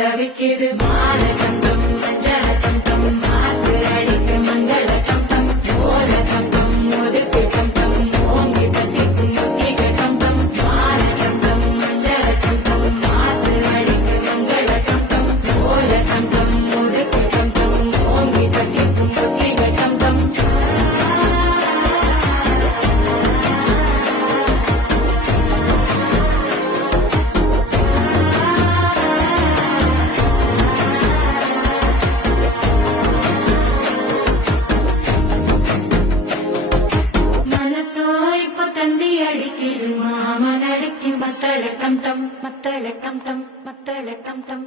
தவிக்குது மால சந்தம் மஞ்சள சந்தம் மாத்து அடிக்க மங்கள சந்தம் ஓல சந்தம் ஒதுக்கு சந்தம் ஓங்கி தட்டிக்கும் முத்திக சந்தம் மால சந்தம் மஞ்சள சந்தம் மாத்து அடிக்க மங்கள சந்தம் ஓல சந்தம் ஒதுக்கு சந்தம் ஓங்கி தட்டிக்கும் முத்திக சந்தம் அடிக்குது மாமன் அடிக்கும் மத்தள டம் டம் மத்தள டம் டம் மத்தள டம் டம்